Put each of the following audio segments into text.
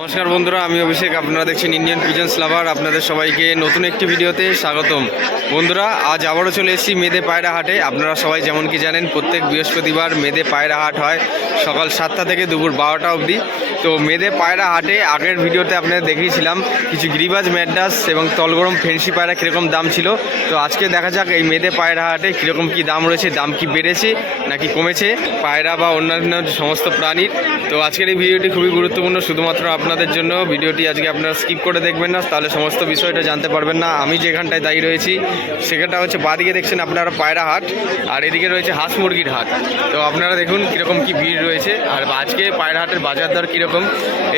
নমস্কার বন্ধুরা, আমি অভিষেক। আপনারা দেখছেন ইন্ডিয়ান পিজন্স লাভার। আপনাদের সবাইকে নতুন একটি ভিডিওতে স্বাগতম। বন্ধুরা, আজ আবারও চলে এসেছি মেদে পায়রা হাটে। আপনারা সবাই যেমন কি জানেন, প্রত্যেক বৃহস্পতিবার মেদে পায়রা হাট হয় সকাল 7টা থেকে দুপুর 12টা অবধি। তো মেদে পায়রা হাটে আগের ভিডিওতে আপনাদের দেখিয়েছিলাম কিছু গিরিবাজ ম্যাড্রাস এবং তলগরম ফেন্সি পায়রা কীরকম দাম ছিল। তো আজকে দেখা যাক এই মেদে পায়রা হাটে কীরকম কী দাম রয়েছে, দাম কি বেড়েছে নাকি কমেছে পায়রা বা অন্যান্য সমস্ত প্রাণীর। তো আজকের এই ভিডিওটি খুবই গুরুত্বপূর্ণ, শুধুমাত্র আপনাদের জন্য। ভিডিওটি আজকে আপনারা স্কিপ করে দেখবেন না, তাহলে সমস্ত বিষয়টা জানতে পারবেন না। আমি যেখানটায় দাঁড়িয়ে রয়েছি সেখানটা হচ্ছে বাঁদিকে দেখছেন আপনারা পায়রা হাট, আর এদিকে রয়েছে হাঁস মুরগির হাট। তো আপনারা দেখুন কীরকম কি ভিড় রয়েছে, আর আজকে পায়রা হাটের বাজার দর কীরকম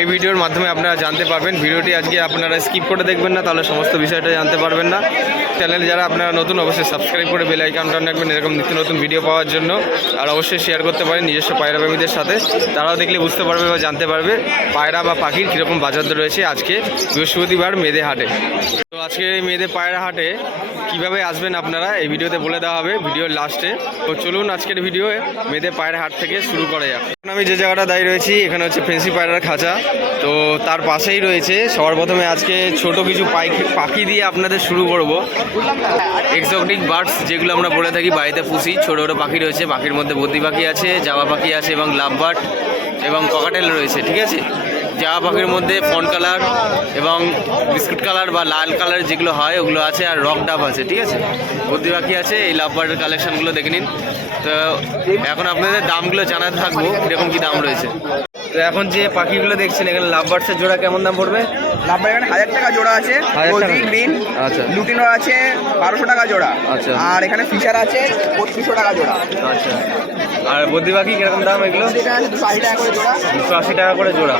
এই ভিডিওর মাধ্যমে আপনারা জানতে পারবেন। ভিডিওটি আজকে আপনারা স্কিপ করে দেখবেন না, তাহলে সমস্ত বিষয়টা জানতে পারবেন না। চ্যানেলে যারা আপনারা নতুন, অবশ্যই সাবস্ক্রাইব করে বেল আইকনটা অন রাখবেন এরকম নিত্য নতুন ভিডিও পাওয়ার জন্য। আর অবশ্যই শেয়ার করতে পারেন নিজস্ব পায়রা প্রেমীদের সাথে, তারাও দেখলে বুঝতে পারবে বা জানতে পারবে পায়রা বা পাখির কীরকম বাজার দর রয়েছে আজকে বৃহস্পতিবার মেদে হাটে। তো আজকে এই মেদে পায়রা হাটে কীভাবে আসবেন আপনারা এই ভিডিওতে বলে দেওয়া হবে ভিডিওর লাস্টে। তো চলুন আজকের ভিডিও মেদে পায়রা হাট থেকে শুরু করা যাক। আমি যে জায়গাটা দাঁড়িয়ে রয়েছি এখানে হচ্ছে ফেন্সি পায়রার খাঁচা। তো তার পাশেই রয়েছে সবার প্রথমে আজকে ছোট কিছু পাখি দিয়ে আপনাদের শুরু করব। এক্সোটিক বার্ডস যেগুলো আমরা বলে থাকি, বাড়িতে পুষি ছোটো ছোটো পাখি রয়েছে। পাখির মধ্যে বদ্রি পাখি আছে, জাবা পাখি আছে এবং লাভ বার্ড এবং ককাটেল রয়েছে। ঠিক আছে, জাবা পাখির মধ্যে ফন কালার এবং বিস্কুট কালার বা লাল কালার যেগুলো হয় ওগুলো আছে, আর রক ডাব আছে। ঠিক আছে, বদ্রি পাখি আছে। এই লাভ বার্ডের কালেকশানগুলো দেখে নিন। তো এখন আপনাদের দামগুলো জানাতে থাকবো কীরকম কী দাম রয়েছে। তো এখন যে পাখিগুলো দেখছেন এখানে লাভ বার্ডসের জোড়া কেমন দাম পড়বে? লাভ বার্ড এখানে 1000 টাকা জোড়া আছে, গ্রিন। আচ্ছা, লুটিনো আছে 1200 টাকা জোড়া। আচ্ছা, আর এখানে ফিশার আছে 3200 টাকা জোড়া। আচ্ছা, আর বদ্রি পাখি কিরকম দাম এগুলো? এটা আছে 280 টাকা করে জোড়া। 280 টাকা করে জোড়া।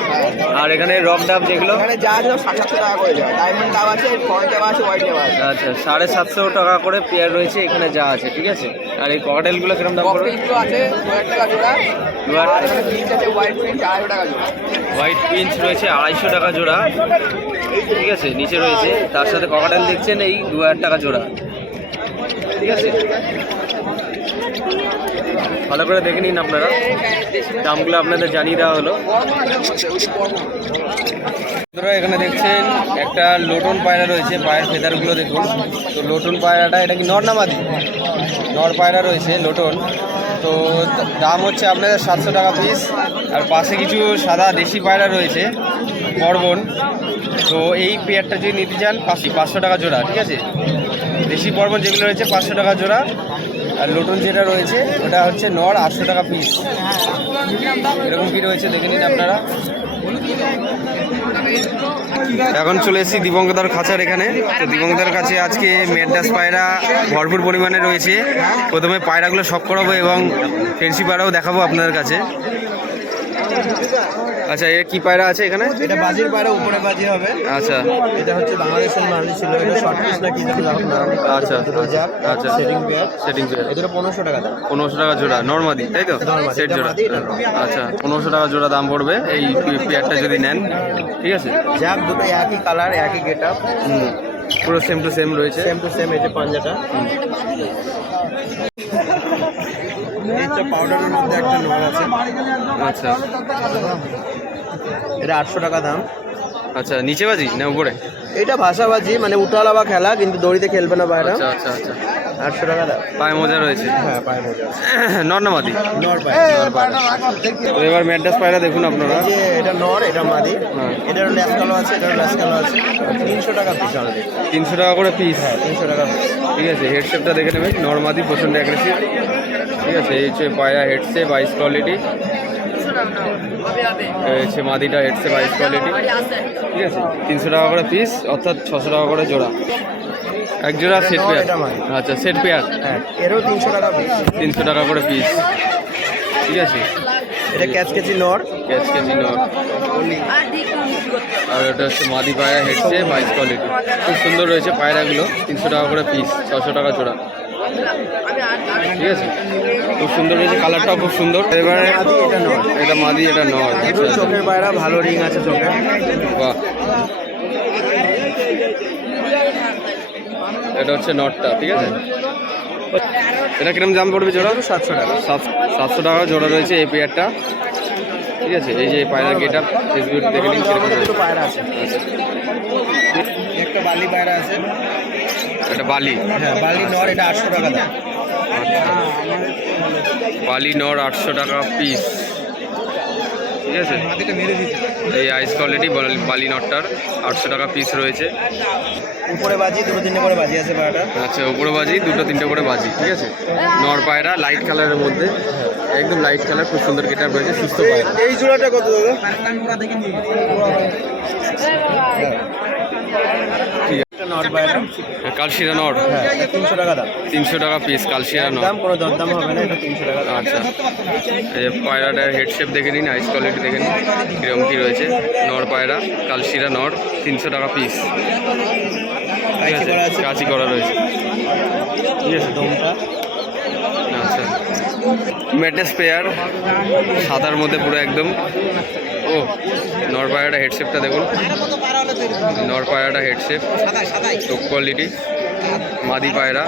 আর এখানে রক ডাব যেগুলো এখানে যা আছে 750 টাকা করে জোড়া। ডায়মন্ড ডাব আছে, ফয়েল ডাব আছে, হোয়াইট ডাব আছে। আচ্ছা, 750 টাকা করে পেয়ার রয়েছে এখানে যা আছে। ঠিক আছে, আর এই ককটেলগুলো কিরকম দাম পড়বে? ককটেলগুলো আছে 2000 টাকা জোড়া। আর এখানে পিঞ্চ আছে, হোয়াইট পিঞ্চ 250 টাকা জোড়া। হোয়াইট পিঞ্চ রয়েছে 250 টাকা জোড়া। ঠিক আছে, নিচে রয়েছে। তার সাথে ককাটেল দেখছেন এই 2000 টাকা জোড়া। ঠিক আছে, ভালো করে দেখে নিন আপনারা, দামগুলো আপনাদের জানিয়ে দেওয়া হলো। আপনারা এখানে দেখছেন একটা লোটন পায়রা রয়েছে, পায়ের ফেদারগুলো দেখুন। তো লোটন পায়রাটা এটা কি নর না মাদি? নর পায়রা রয়েছে লোটন। তো দাম হচ্ছে আপনাদের 700 টাকা পিস। আর পাশে কিছু সাদা দেশি পায়রা রয়েছে বর্বন। তো এই পেয়ারটা যদি নিতে চান 500 টাকা জোড়া। ঠিক আছে, দেশি বর্বন যেগুলো রয়েছে 500 টাকা জোড়া। আর লোটন যেটা রয়েছে ওটা হচ্ছে নর 800 টাকা পিস। এরকম কি রয়েছে দেখে নিন আপনারা। এখন চলে এসেছি দিবঙ্গদার খাঁচার এখানে। তো দিবঙ্গদার কাছে আজকে ম্যাড্রাস পায়রা ভরপুর পরিমাণে রয়েছে। প্রথমে পায়রাগুলো শখ করাবো এবং ফেন্সি পায়রাও দেখাবো আপনাদের কাছে। আচ্ছা, এর কি পায়রা আছে এখানে? এটা বাজির পায়রা, উপরে বাজি হবে। আচ্ছা, এটা হচ্ছে বাংলাদেশের মাঝি ছিল, এটা শর্ট পিস না কি ছিল না। আচ্ছা আচ্ছা, সেটিং পেয়ার। এটা 1500 টাকা দাম। 1500 টাকা জোড়া নরমাদি, তাই তো? সেট জোড়া। আচ্ছা, 1500 টাকা জোড়া দাম পড়বে এই পেয়ারটা যদি নেন। ঠিক আছে, জ্যাক দুটো একই কালার, একই গেট আপ, পুরো সেম টু সেম রয়েছে। Same to same. এই যে পাঞ্জাটা, এইটা পাউডারের মধ্যে একটা নর আছে। আচ্ছা, এটা 800 টাকা দাম। আচ্ছা, নিচে বাজি না উপরে? এটা ভাষাবাজি, মানে উঠালা বা খেলা, কিন্তু দড়িতে খেলবে না বাইরে। আচ্ছা আচ্ছা আচ্ছা, 800 টাকা দাম। পায়ে মোজা রয়েছে। হ্যাঁ, পায়ে মোজা। নর না মাদি? নর পায়ে। তো এবার ম্যাড্রাস পায়রা দেখুন আপনারা। এই যে এটা নর, এটা মাদি। হ্যাঁ, এটারও ল্যাস কালো আছে, এটারও ল্যাস কালো আছে। 300 টাকা পিস আমাদের। 300 টাকা করে পিস। হ্যাঁ, 300 টাকা পিস। ঠিক আছে, হেডশেপটা দেখে নেবেন। নরমাদি প্রচণ্ড অ্যাগ্রেসিভ। ঠিক আছে, এই হচ্ছে পায়রা হেডসে 22 কোয়ালিটি। এই হচ্ছে মাদিটা হেডসে 22 কোয়ালিটি। ঠিক আছে, 300 টাকা করে পিস, অর্থাৎ 600 টাকা করে জোড়া। এক জোড়া সেট পেয়ার। আচ্ছা, সেট পেয়ার। হ্যাঁ, এরও 300 টাকা পিস। 300 টাকা করে পিস। ঠিক আছে, এটা ক্যাচ কেজি নর। ক্যাচ কেজি নর। আর এটা হচ্ছে মাদি পায়রা হেডসে 22 কোয়ালিটি। খুব সুন্দর রয়েছে পায়রাগুলো। 300 টাকা করে পিস, 600 টাকা জোড়া। ঠিক আছে, খুব সুন্দর রয়েছে, কালারটাও খুব সুন্দর। এবারে এটা মাদি, এটা নর। চোখের পায়রা, ভালো রিং আছে চোখে। বাহ, এটা হচ্ছে নটটা। ঠিক আছে, এটা কিরকম দাম পড়বে জোড়া? 700 টাকা। 700 টাকা জোড়া রয়েছে এই পেয়ারটা। ঠিক আছে, এই যে পায়রার গেট আপ ফেসবুক দেখে নিন কিরকম রয়েছে। পায়রা আছে, একটা বালি পায়রা আছে, এটা বালি, হ্যাঁ বালি নর, এটা 800 টাকা দাম। বালি নর 800 টাকা পিস, ঠিক আছে। এই আইস কোয়ালিটি বালি নটটার 800 টাকা পিস রয়েছে। উপরে বাজি, দুটো তিনটে করে বাজি আছে পায়রাটা। আচ্ছা, উপরে বাজি, দুটো তিনটে করে বাজি, ঠিক আছে। নর পায়রা লাইট কালারের মধ্যে, একদম লাইট কালার, খুব সুন্দর গেটআপ রয়েছে, সুস্থ পায়রা। এই জোড়াটা কত দাদা? নর পায়রা, কালশিরা নর, হ্যাঁ 300 টাকা দাম। 300 টাকা পিস কালশিরা নর। দাম কোনো দরদাম হবে না, এটা 300 টাকা দাম। আচ্ছা, এই যে পায়রাটার হেড শেপ দেখে নিন, আইস কোয়ালিটি দেখে নিন কিরকম কী রয়েছে। নর পায়রা কালশিরা নর 300 টাকা পিস, ঠিক আছে। কাঁচি করা রয়েছে, ঠিক আছে। দমটা আচ্ছা, ম্যাটেস পেয়ার সাদার মধ্যে পুরো একদম। ও নর পায়রাটা হেডশেপটা দেখুন, নর পায়রাটা হেডশেপ, টপ কোয়ালিটি। মাদি পায়রা,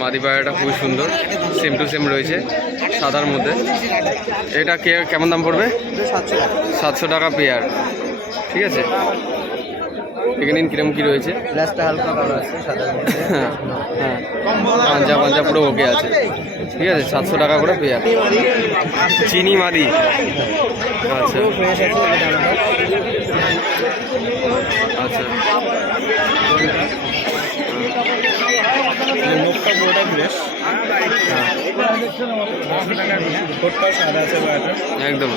মাদি পায়রাটা খুবই সুন্দর, সেম টু সেম রয়েছে সাদার মধ্যে। এটা কেমন দাম পড়বে? 700 টাকা পেয়ার, ঠিক আছে। দেখে নিন কিরকম কী রয়েছে। গ্লাসটা হালকা কালো আছে, সাদা মধ্যে। হ্যাঁ, পাঞ্জা পাঞ্জা পুরো ওকে আছে, ঠিক আছে। 700 টাকা করে পেয়ার। চিনি মাদি, আচ্ছা ফ্রেশ আছে, এটা দামটা। আচ্ছা। মুখটা পুরোটা ফ্রেশ, ঠোঁটটাও সাদা আছে পায়রাটা। একদম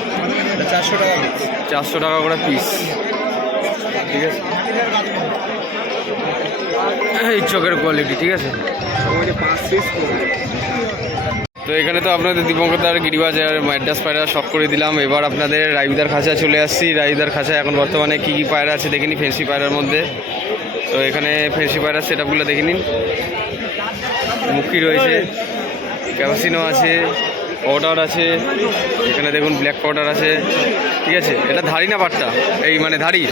এটা 400 টাকা পিস। 400 টাকা করে পিস, ঠিক আছে। এই চোখের কোয়ালিটি, ঠিক আছে। তো এখানে তো আপনাদের দীপঙ্কর গিরিবাজ আর ম্যাড্রাস পায়রা শখ করে দিলাম। এবার আপনাদের রাইবিদার খাঁচায় চলে আসছি। রাইবিদার খাঁচায় এখন বর্তমানে কী কী পায়রা আছে দেখে নিন ফেন্সি পায়রার মধ্যে। তো এখানে ফেন্সি পায়রার সেট আপগুলো দেখে নিন। মুখি রয়েছে, ক্যাপাসিনো আছে, পাউডার আছে, এখানে দেখুন ব্ল্যাক পাউডার আছে, ঠিক আছে। এটা ধাড়ি না পাট্টা? এই মানে ধাড়ি,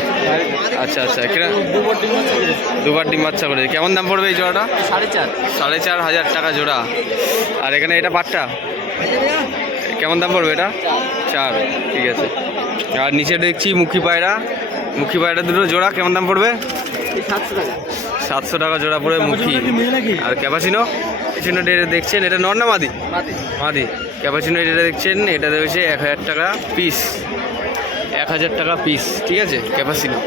আচ্ছা আচ্ছা। দুবার ডিম বাচ্চা করেছে। কেমন দাম পড়বে এই জোড়াটা? 4,500 টাকা জোড়া। আর এখানে এটা পাট্টা, কেমন দাম পড়বে এটা? 4, ঠিক আছে। আর নিচে দেখছি মুখি পায়রা, মুখি পায়রা দুটো জোড়া কেমন দাম পড়বে? 700 টাকা জোড়া পড়বে মুখি। আর ক্যাপাসিনো, ক্যাপাসিনো এটা দেখছেন, এটা নর না মাদি? মাদি। ক্যাপাসিনো এটা দেখছেন, এটা রয়েছে 1000 টাকা পিস, 1000 টাকা পিস, ঠিক আছে ক্যাপাসিনো।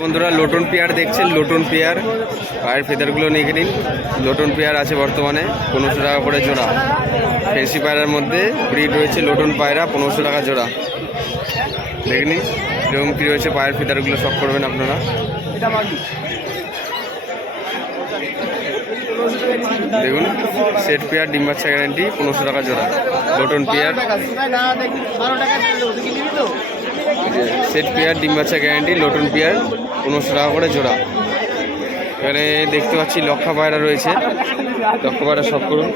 বন্ধুরা লোটন পেয়ার দেখছেন, লোটন পেয়ার, পায়ের ফেদারগুলো নিয়ে নিন। লোটন পেয়ার আছে বর্তমানে 1500 টাকা করে জোড়া। ফেন্সি পায়রার মধ্যে ব্রিড রয়েছে লোটন পায়রা 1500 টাকা জোড়া। দেখে নিন এরকম কী রয়েছে, পায়ের ফেদারগুলো শখ করবেন আপনারা। দেখুন সেট পেয়ার, ডিম বাচ্চা গ্যারান্টি, 1500 টাকা জোড়া। লোটন পেয়ার, সেট পেয়ার, ডিম বাচ্চা গ্যারান্টি, লোটন পেয়ার 1500 টাকা করে জোড়া। এখানে দেখতে পাচ্ছি লক্ষা পায়রা রয়েছে, লক্ষা পায়রা শখ করুন।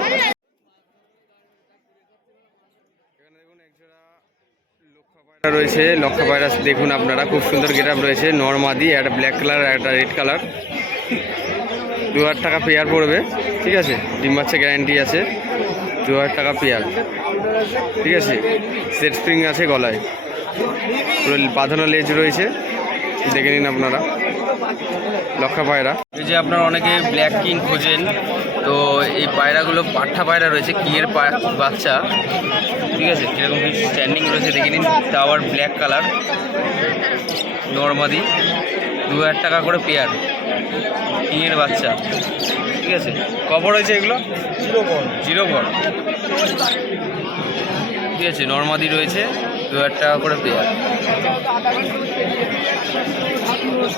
রয়েছে লক্ষা পায়রা দেখুন আপনারা, খুব সুন্দর গেটআপ রয়েছে। নরমাদি, একটা ব্ল্যাক কালার, একটা রেড কালার। 2000 টাকা পেয়ার পড়বে, ঠিক আছে। ডিম বাচ্চা গ্যারান্টি আছে, 2000 টাকা পেয়ার, ঠিক আছে। সেট স্প্রিং আছে গলায়, পুরো বাঁধানো লেজ রয়েছে, দেখে নিন আপনারা লক্ষা পায়রা। এই যে আপনারা অনেকে ব্ল্যাক কিং খোঁজেন, তো এই পায়রাগুলো পাঠা পায়রা রয়েছে, কিয়ের বাচ্চা, ঠিক আছে। কীরকম কি স্ট্যান্ডিং রয়েছে দেখে নিন। টাওয়ার ব্ল্যাক কালার, নরমাদি, 2000 টাকা করে পেয়ার, কিংয়ের বাচ্চা, ঠিক আছে। কবর রয়েছে এগুলো 0 পর, ঠিক আছে। নরমাদি রয়েছে 2000 টাকা করে পেয়ার।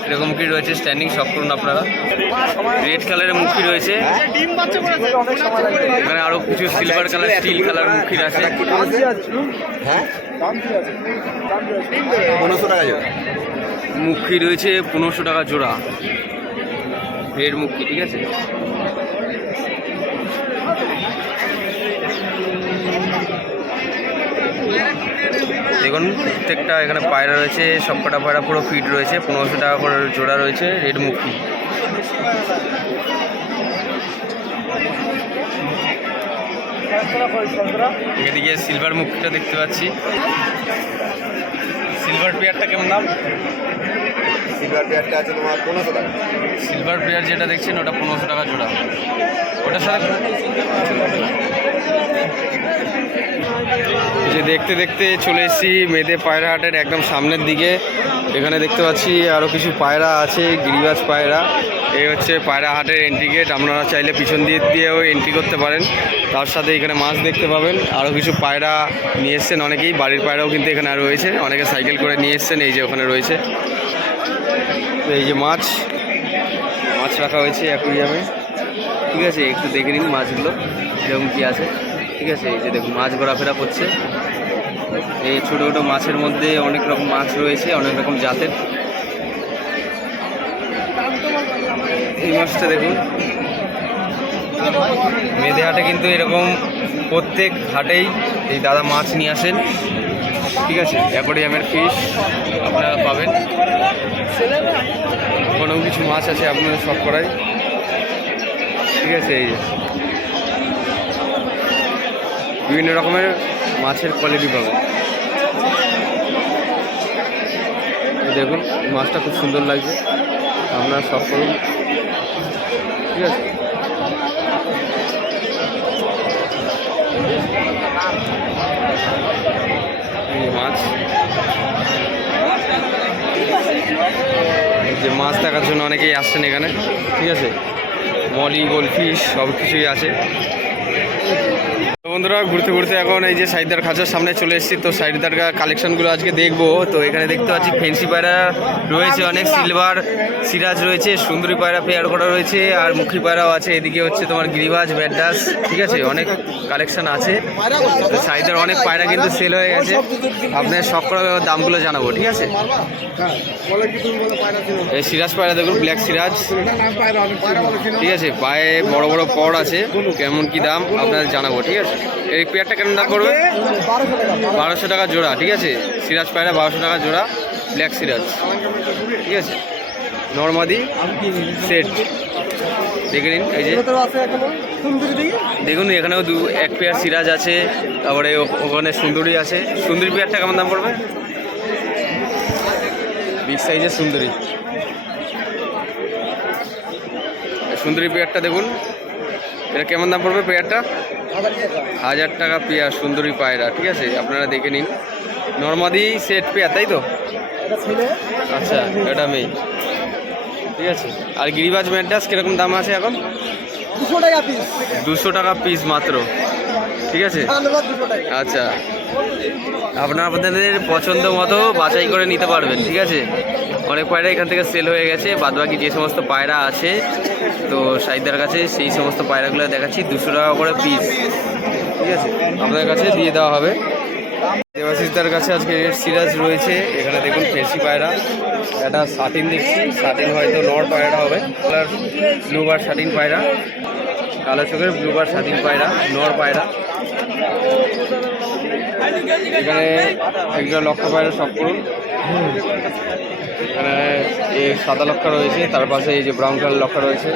এরকম কি রয়েছে স্ট্যান্ডিং, শখ করুন আপনারা। রেড কালারের মুখি রয়েছে, এখানে আরো কিছু সিলভার কালার, স্টিল কালার মুখি আছে। মুখি রয়েছে 1500 টাকা জোড়া, রেড মুখি, ঠিক আছে। দেখুন প্রত্যেকটা এখানে পায়রা রয়েছে, সবকটা পায়রা পুরো ফিট রয়েছে, 1500 টাকা করে জোড়া রয়েছে রেড মুখি। এদিকে সিলভার মুখটা দেখতে পাচ্ছি। সিলভার পেয়ারটা কেমন দাম? সিলভার পেয়ারটা আছে তোমার 1500 টাকা। সিলভার পেয়ার যেটা দেখছেন ওটা 1500 টাকা জোড়া। ওটার সাথে যে দেখতে দেখতে চলে এসেছি মেদে পায়রা হাটের একদম সামনের দিকে। এখানে দেখতে পাচ্ছি আরও কিছু পায়রা আছে, গিরিবাজ পায়রা। এই হচ্ছে পায়রা হাটের এন্ট্রি গেট। আপনারা চাইলে পিছন দিয়েও এন্ট্রি করতে পারেন। তার সাথে এখানে মাছ দেখতে পাবেন। আরও কিছু পায়রা নিয়ে এসছেন অনেকেই, বাড়ির পায়রাও কিন্তু এখানে রয়েছে। অনেকে সাইকেল করে নিয়ে এসছেন, এই যে ওখানে রয়েছে। এই যে মাছ রাখা হয়েছে অ্যাকুরিয়ামে, ঠিক আছে। একটু দেখে নিন মাছগুলো যেরকম কী আছে, ঠিক আছে। এই যে দেখুন মাছ ঘোরাফেরা করছে। এই ছোটো ছোটো মাছের মধ্যে অনেক রকম মাছ রয়েছে, অনেক রকম জাতের। এই মাছটা দেখুন, মেদে হাটে কিন্তু এরকম প্রত্যেক হাটেই এই দাদা মাছ নিয়ে আসেন, ঠিক আছে। অ্যাকোরিয়ামের ফিশ আপনারা পাবেন। কোনো কিছু মাছ আছে আপনারা সব করাই, ঠিক আছে। এই যে বিভিন্ন রকমের মাছের কোয়ালিটি পাবেন। দেখুন মাছটা খুব সুন্দর লাগছে, আপনারা সব করুন, ঠিক আছে। মাছ, যে মাছ দেখার জন্য অনেকেই আসছেন এখানে, ঠিক আছে। মলি, গোলফিশ সব কিছুই আছে। বন্ধুরা ঘুরতে ঘুরতে এখন এই যে সাইদার খাঁচার সামনে চলে এসেছি। তো সাইদার কালেকশনগুলো আজকে দেখবো। তো এখানে দেখতে পাচ্ছি ফেন্সি পায়রা রয়েছে অনেক, সিলভার সিরাজ রয়েছে, সুন্দরী পায়রা পেয়ার করা রয়েছে, আর মুখী পায়রাও আছে। এদিকে হচ্ছে তোমার গিরিবাজ, ম্যাড্রাস, ঠিক আছে। অনেক কালেকশন আছে। তো সাইদার অনেক পায়রা কিন্তু সেল হয়ে গেছে। আপনার সব করা দামগুলো জানাবো, ঠিক আছে। এই সিরাজ পায়রা দেখুন, ব্ল্যাক সিরাজ, ঠিক আছে। পায়ে বড় বড় পড় আছে, কেমন কি দাম আপনাদের জানাবো, ঠিক আছে। এই পেয়ারটা কেমন দাম করবে? 1200 টাকা জোড়া, ঠিক আছে। সিরাজ পায়রা 1200 টাকা জোড়া, ব্ল্যাক সিরাজ, ঠিক আছে। নর্মাদি সেট দেখে নিন। এই যে দেখুন এখানেও এক পেয়ার সিরাজ আছে, তারপরে ওখানে সুন্দরী আছে। সুন্দরী পেয়ারটা কেমন দাম পড়বে? বিগ সাইজের সুন্দরী, সুন্দরী পেয়ারটা দেখুন, এটা কেমন দাম পড়বে? পেয়ারটা 1000 টাকা পেয়ার, সুন্দরী পায়রা, ঠিক আছে। আপনারা দেখে নিন। নর্মাদি সেট পেয়ার, তাই তো? আচ্ছা, এটা মেয়ে, ঠিক আছে। আর গিরিবাজ ম্যাড্রাস কীরকম দাম আছে এখন? 200 টাকা পিস। 200 টাকা পিস মাত্র, ঠিক আছে। আচ্ছা, আপনাদের পছন্দ মতো বাছাই করে নিতে পারবেন, ঠিক আছে। অনেক পায়রা এখান থেকে সেল হয়ে গেছে। বাদবাকি যে সমস্ত পায়রা আছে তো সাইদার কাছে, সেই সমস্ত পায়রাগুলো দেখাচ্ছি। 200 টাকা করে পিস, ঠিক আছে, আপনাদের কাছে দিয়ে দেওয়া হবে। দেবাশিসদার কাছে আজকে রেড সিরাজ রয়েছে। এখানে দেখুন ফেসি পায়রা, এটা শাটিন দেখছি, শাটিন হয়তো নর পায়রা হবে। কালার ব্লুবার শাটিন পায়রা, কালো চোখের ব্লুবার শাটিন পায়রা, নর পায়রা। এখানে একটা লক্ষা পায়রা সব করুন। এখানে এই সাদা লক্ষা রয়েছে, তার পাশে এই যে ব্রাউন কালার লক্ষা রয়েছে।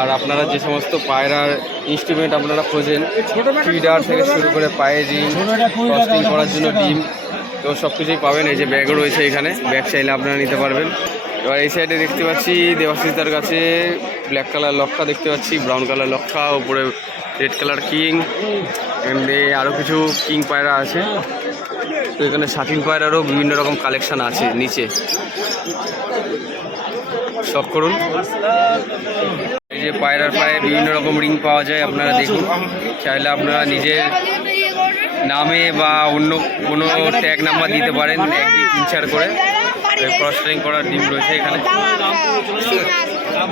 আর আপনারা যে সমস্ত পায়রার ইনস্ট্রুমেন্ট আপনারা খোঁজেন, ফিডার থেকে শুরু করে পায়ে রিং, কস্টিং করার জন্য ডিম, তো সব কিছুই পাবেন। এই যে ব্যাগও রয়েছে এখানে, ব্যাগ চাইলে আপনারা নিতে পারবেন। এবার এই সাইডে দেখতে পাচ্ছি দেবাশিসদার কাছে ব্ল্যাক কালার লক্ষা দেখতে পাচ্ছি, ব্রাউন কালার লক্ষা, উপরে রেড কালার কিং, এমনি আরও কিছু কিং পায়রা আছে। তো এখানে শাটিন পায়রারও বিভিন্ন রকম কালেকশান আছে নিচে, শখ করুন। এই যে পায়রার পায়ে বিভিন্ন রকম রিং পাওয়া যায়, আপনারা দেখুন। চাইলে আপনারা নিজের নামে বা অন্য কোনো ট্যাগ নাম্বার দিতে পারেন, 1, 2, 3, 4 করে। ক্রস ট্রেনিং করার ডিম রয়েছে এখানে।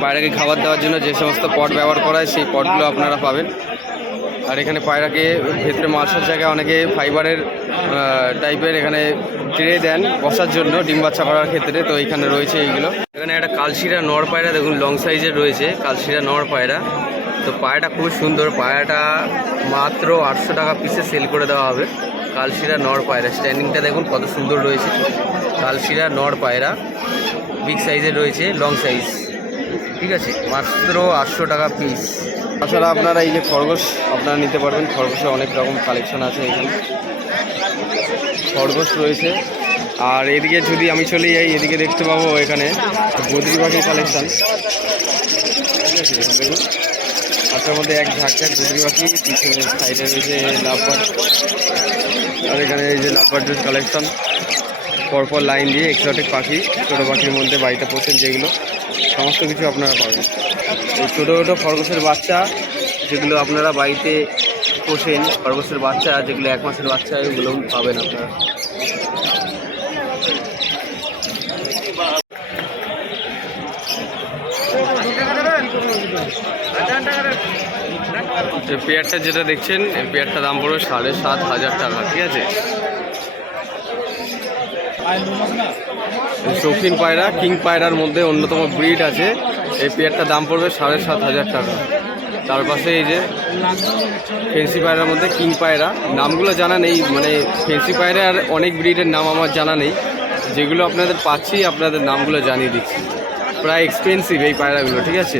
পায়রাকে খাবার দেওয়ার জন্য যে সমস্ত পট ব্যবহার করা হয় সেই পটগুলো আপনারা পাবেন। আর এখানে পায়রাকে ভেতরে মাছের জায়গায় অনেকে ফাইবারের টাইপের এখানে ট্রে দেন বসার জন্য ডিম বাচ্চা করার ক্ষেত্রে, তো এখানে রয়েছে এইগুলো। এখানে একটা কালশিরা নর পায়রা দেখুন, লং সাইজের রয়েছে কালশিরা নর পায়রা। তো পায়রাটা খুব সুন্দর, পায়রাটা মাত্র 800 টাকা পিসে সেল করে দেওয়া হবে। কালশিরা নর পায়রা, স্ট্যান্ডিংটা দেখুন কত সুন্দর রয়েছে। কালশিরা নর পায়রা বিগ সাইজের রয়েছে, লং সাইজ, ঠিক আছে, মাত্র 800 টাকা পিস। তাছাড়া আপনারা এই যে খরগোশ আপনারা নিতে পারবেন, খরগোশে অনেক রকম কালেকশন আছে এখানে, খরগোশ রয়েছে। আর এদিকে যদি আমি চলে যাই, এদিকে দেখতে পাবো এখানে বদ্রি পাখির কালেকশান, ঠিক আছে, দেখুন আপনার মধ্যে এক ঝাঁক ঝাঁক বদ্রি পাখি, পিছনে সাইডে রয়েছে লাভবার্ড, আর এখানে এই যে লাভবার্ডের কালেকশন পরপর লাইন দিয়ে এক্সোটিক পাখি, ছোটো পাখির মধ্যে বাড়িতে পোষেন যেগুলো, সমস্ত কিছু আপনারা পাবেন। এই ছোটো ছোটো খরগোশের বাচ্চা যেগুলো আপনারা বাড়িতে পোষেন, খরগোশের বাচ্চা যেগুলো 1 মাসের বাচ্চা, এগুলো পাবেন আপনারা। যে পেয়ারটা যেটা দেখছেন, এই পেয়ারটার দাম পড়বে 7,500 টাকা, ঠিক আছে। শৌখিন পায়রা, কিং পায়রার মধ্যে অন্যতম ব্রিড আছে, এই পেয়ারটার দাম পড়বে 7,500 টাকা। তার পাশে এই যে ফেন্সি পায়রার মধ্যে কিং পায়রা, নামগুলো জানা নেই, মানে ফেন্সি পায়রার অনেক ব্রিডের নাম আমার জানা নেই, যেগুলো আপনাদের পাচ্ছি আপনাদের নামগুলো জানিয়ে দিচ্ছি। প্রায় এক্সপেন্সিভ এই পায়রাগুলো, ঠিক আছে,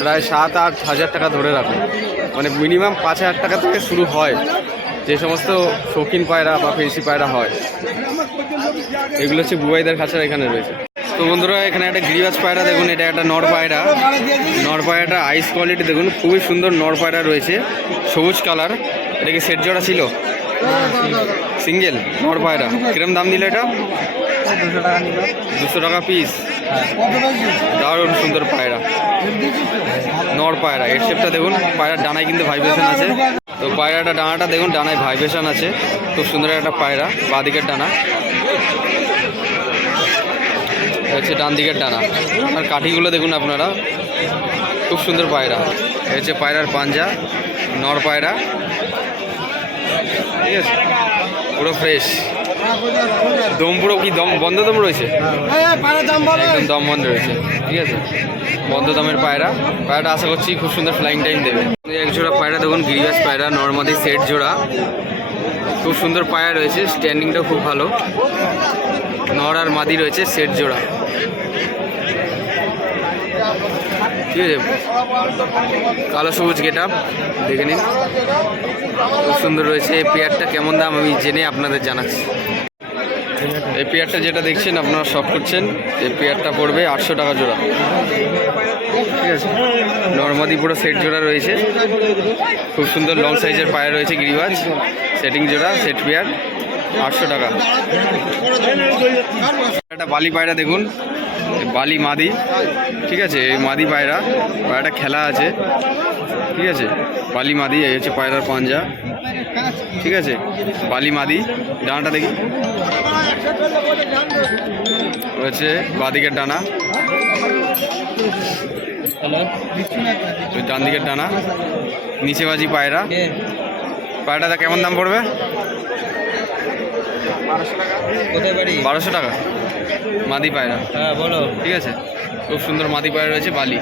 প্রায় 7-8 হাজার টাকা ধরে রাখুন, মানে মিনিমাম 5,000 টাকা থেকে শুরু হয় যে সমস্ত শৌখিন পায়রা বা ফেন্সি পায়রা হয়। এগুলো হচ্ছে বুবাইদার খাঁচার এখানে রয়েছে। তো বন্ধুরা এখানে একটা গিরিবাজ পায়রা দেখুন, এটা একটা নর পায়রা, নর পায়রাটা আইস কোয়ালিটি দেখুন, খুবই সুন্দর নর পায়রা রয়েছে, সবুজ কালার। এটা কি সেট জোড়া ছিল? সিঙ্গেল নর পায়রা। কিরম দাম নিল এটা? 200 টাকা পিস। দারুণ সুন্দর পায়রা, নর পায়রা। এর শেপটা দেখুন, পায়রার ডানায় কিন্তু ভাইব্রেশন আছে। তো পায়রাটা ডানাটা দেখুন, ডানায় ভাইব্রেশন আছে, খুব সুন্দর একটা পায়রা। বাঁ দিকের ডানা হচ্ছে, ডান দিকের ডানা, আর কাঠিগুলো দেখুন আপনারা, খুব সুন্দর পায়রা। এই হচ্ছে পায়রার পাঞ্জা, নর পায়রা, ঠিক আছে, পুরো ফ্রেশ। দম পুরো কি দম বন্ধ দম রয়েছে? একদম দম বন্ধ রয়েছে, ঠিক আছে, বন্ধ দমের পায়রা। পায়রাটা আশা করছি খুব সুন্দর ফ্লাইং টাইম দেবে। এক জোড়া পায়রা দেখুন, গিরিবাজ পায়রা, নর্মাদি সেট জোড়া, খুব সুন্দর পায়রা রয়েছে, স্ট্যান্ডিংটাও খুব ভালো। নর আর মাদি রয়েছে সেট জোড়া, ঠিক আছে, কালো সবুজ গেট আপ দেখে নিন, খুব সুন্দর রয়েছে। এই পেয়ারটা কেমন দাম আমি জেনে আপনাদের জানাচ্ছি। এই পেয়ারটা যেটা দেখছেন আপনারা শখ করছেন, এই পেয়ারটা পড়বে 800 টাকা জোড়া, ঠিক আছে। নর্মাদি পুরো সেট জোড়া রয়েছে, খুব সুন্দর লং সাইজের পায়রা রয়েছে, গিরিবাজ সেটিং জোড়া, সেট পেয়ার, 800 টাকা। একটা বালি পায়রা দেখুন, বালি মাদি, ঠিক আছে, এই মাদি পায়রা, পায়রাটা খেলা আছে, ঠিক আছে, বালি মাদি। এই হচ্ছে পায়রার পাঞ্জা, ঠিক আছে, বালি মাদি। ডানাটা দেখি, হচ্ছে বাঁদিকের ডানা, ডান দিকের ডানা, নিচে বাজি পায়রা। পায়রাটা কেমন দাম পড়বে? 1200 টাকা মাদি পায়রা। হ্যাঁ বলো, ঠিক আছে, খুব সুন্দর মাদি পায়রা রয়েছে, বালি।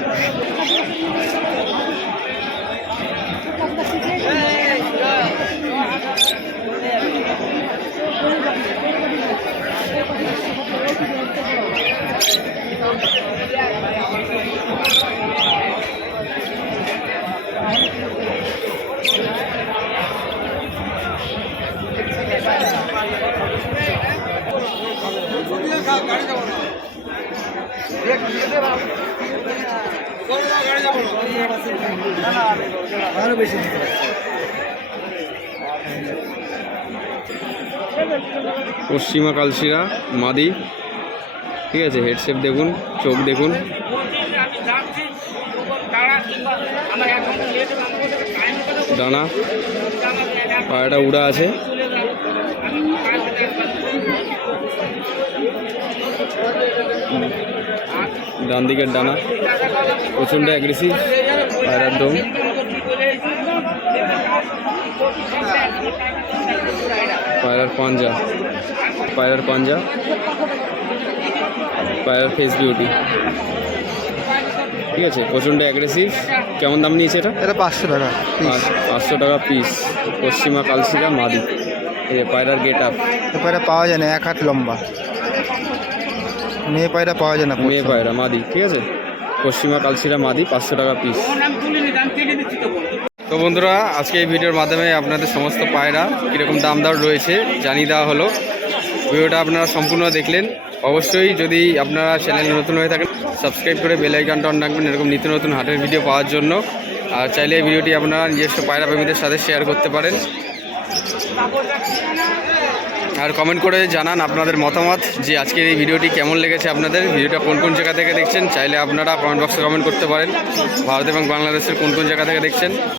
পশ্চিমা কালশিরা মাদি, ঠিক আছে, হেড শেপ দেখুন, চোখ দেখুন, ডানা, পায়রাটা উড়া আছে, ডান দিকের ডানা, প্রচণ্ড অ্যাগ্রেসিভ পায়রার দম। পায়রার পাঞ্জা, পায়রার পাঞ্জা, পায়রার ফেস বিউটি, ঠিক আছে, প্রচণ্ড অ্যাগ্রেসিভ। কেমন দাম নিয়েছে এটা? এটা 500 টাকা। 500 টাকা পিস। পশ্চিমা কালশিরা মাদি। এই যে পায়রার গেট আপ, এ পায়রা পাওয়া যায় না, 1 হাত লম্বা। মেয়ে পায়রা পাওয়া যায় না। মেয়ে পায়রা মাদি, ঠিক আছে। পশ্চিমা কালশিরা মাদি 500 টাকা পিস। তো বন্ধুরা, আজকে এই ভিডিওর মাধ্যমে আপনাদের সমস্ত পায়রা কীরকম দাম দর রয়েছে জানিয়ে দেওয়া হলো। ভিডিওটা আপনারা সম্পূর্ণ দেখলেন। অবশ্যই যদি আপনারা চ্যানেলে নতুন হয়ে থাকেন সাবস্ক্রাইব করে বেল আইকনটা অন রাখবেন এরকম নিত্য নতুন হাটের ভিডিও পাওয়ার জন্য। আর চাইলে এই ভিডিওটি আপনারা নিজস্ব পায়রা প্রেমীদের সাথে শেয়ার করতে পারেন। আর কমেন্ট করে জানান আপনাদের মতামত যে আজকের এই ভিডিওটি কেমন লেগেছে আপনাদের। ভিডিওটা কোন কোন জায়গা থেকে দেখছেন চাইলে আপনারা কমেন্ট বক্সে কমেন্ট করতে পারেন। ভারত এবং বাংলাদেশের কোন কোন জায়গা থেকে দেখছেন।